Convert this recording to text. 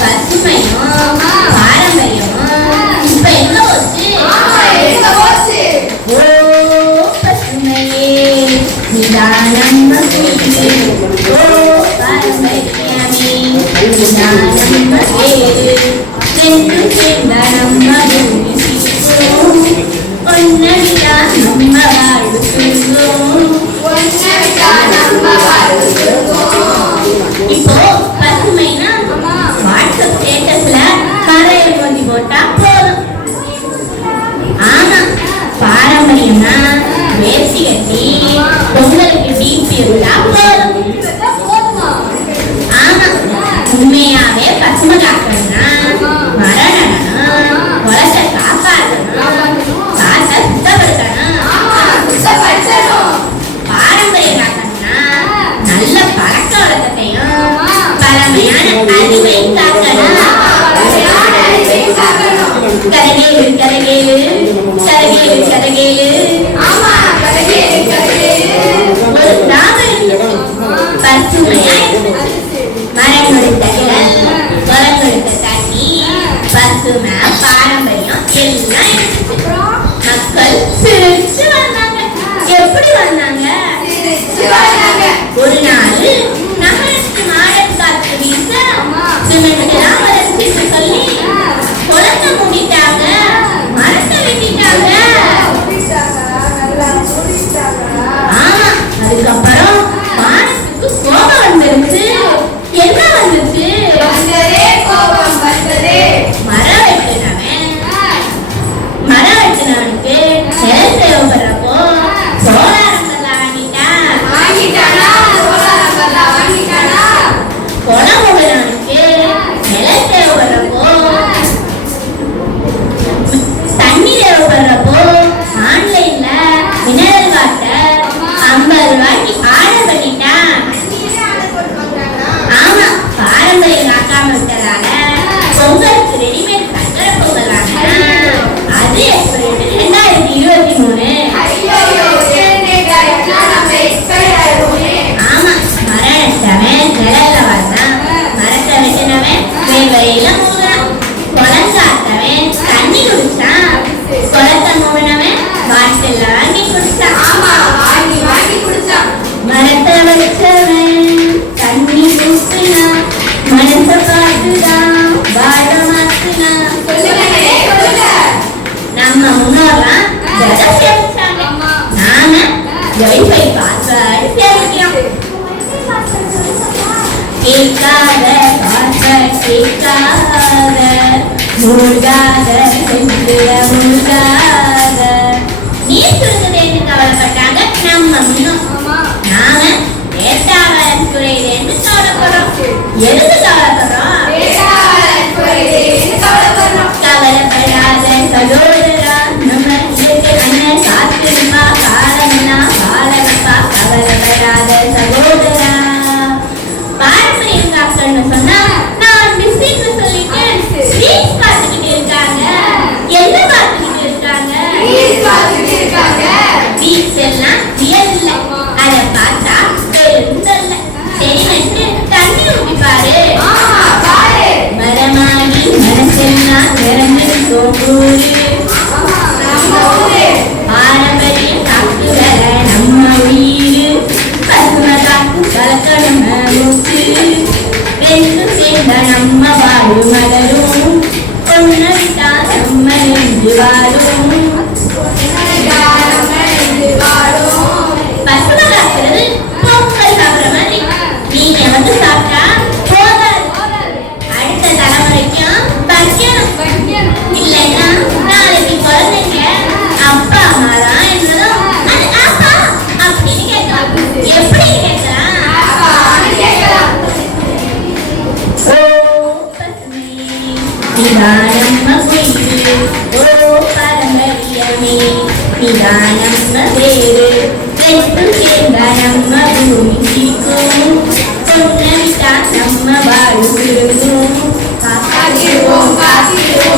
பசுமையும் பாரம்பரியமும் இப்ப எங்க போச்சு? ஓ பசுமையே நீதான் நம்ம குயிலே, ஓ பாரம்பரியமே நீதான் நம்ம பேரு, ரெண்டும் சேர்ந்த நம்ம பூமி சிரிக்கும், ஒன்ன விட்டா நம்ம வாழ்வு சொல்லும். இப்போ பசுமைனா வாட்ஸ்அப் ஸ்டேட்டஸ்ல கரையை மோதி போட்டா போதும். ஆமா, பாரம்பரியம்னா வேஷ்டி கட்டி பொங்கலுக்கு டிபி இருந்தா போதும். ஆமா, உண்மையாவே பசுமை காக்கணும்னா மர நடனம், குளத்தை காப்பாற்றணும், காற்றை சுத்தப்படுத்தணும். பாரம்பரிய காக்கணும்னா நல்ல பழக்க வழக்கத்தையும் பழமையான அறிவையும் காக்கணும். கரகேலு கரகேலு கரகேலு கரகேலு ஒரு கிராமம் பசுமையா மரம் கொடுத்த கிழல், குளம் கொடுத்த தண்ணி, பசுமை பாரம்பரியம் எல்லாம் மக்கள் சிரிச்சு வந்தாங்க. எப்படி வந்தாங்க? ஒரு நாள் நகரத்து மாடல் காற்று வீச சிமெண்ட்லாம் வளர்ச்சின்னு சொல்லி குளத்தை மூடிட்டாங்க, மரத்தை வெட்டிட்டாங்க. ஆமா, அதுக்கப்புறம் வானத்துக்கு கோபம் வந்துருச்சு. என்ன வந்துச்சு? மரம் வெட்டினவனுக்கு நிலம் தேவைப்படுறப்போ குளம் மூடுறவனுக்கு நிலம் தேவைப்படுறப்போ தண்ணி தேவைப்படுறப்போ ஆன்லைன்ல மினரல் வாட்டர் 50 ரூபாய்க்கு ஆர்டர் பண்ணிட்டான். ஆமா, பாரம்பரியம் காக்காம விட்டதால பொங்கலுக்கு ரெடிமேட் சக்கரை பொங்கல் அது எக்ஸ்பைரி 2023. ஆமா, மரம் நட்டவன் நிழல்ல வாழ்ந்தான், மரத்தை வெட்டினவன் வெயில மூடுறான், குளம் காத்தவன் தண்ணி குடிச்சான், குளத்தை மூடினவன் பாட்டில்ல வாங்கி குடிச்சான். மரத்தை வச்சவன் தண்ணி ஊற்றினான், மனசை பார்த்துதான் வாழ மாத்தினான். நம்ம முன்னோர்லாம் எதை சேமிச்சாங்க? நாம வைஃபை பாஸ்வேர்டு சேமிக்கிறோம். கேட்காத பாஸ்வேர்ட் கேட்காத, மூழ்காத செஞ்சுட மூழ்காத. நீர் சுருங்குதேன்னு கவலைப்பட்டாங்க நம்ம முன்னோர். நாம டேட்டா பேலன்ஸ் குறையுதேன்னு கவலைப்படுறோம். எதுக்கு கவலைப்படுறோம்? கவலைப்படாத சகோதரா, நம்ம அண்ணன் காத்திருப்பா, காலம்னா காலப்பா, கவலைப்படாத சகோதரா. பாரம்பரியம் காக்கணும்னு சொன்னா நான் மிஸ்ஸிங்னு சொல்லிட்டு ரீல்ஸ் பார்த்துக்கிட்டு இருக்காங்க. என்ன பார்த்துக்கிட்டு இருக்காங்க? ரீல்ஸ் எல்லாம் ரியல் இல்ல, அதை பார்த்தா பெருந்தல்ல. சரின்னு தண்ணி ஊற்றி பாரு, மரமாகி மனசெல்லாம் நிறஞ்சிருக்கும் ஊரு. பாரம்பரியம் காத்து வர நம்ம உயிர், பசுமை காத்து கலக்கணும் மூச்சு, ரெண்டும் சேர்ந்த நம்ம வாழ்வு மலரும், ஒன்ன விட்டா நம்ம நெஞ்சு வாழும். பசுமை காக்கிறது பொங்கல் சாப்பிட்ற மாதிரி. நீங்க வந்து சாப்பிட்டா போதாது, அடுத்த தலைமுறைக்கும் வைக்கணும். இல்லைன்னா நாளைக்கு குழந்தைங்க அப்பா அம்மா தான் என்னதும் அது ஆப்பா அப்படின்னு கேட்கலாம். எப்படி கேட்கலாம்? ஓ பசுமை நீதான் நம்ம குயிலே, ஓ பாரம்பரியமே நீதான் நம்ம வேறு, ரெண்டும் சேர்ந்த நம்ம பூமி சிரிக்கும், ஒன்ன விட்டா நம்ம வாழ்வு திரும்பும். காத்திருவோம் காத்திருவோம்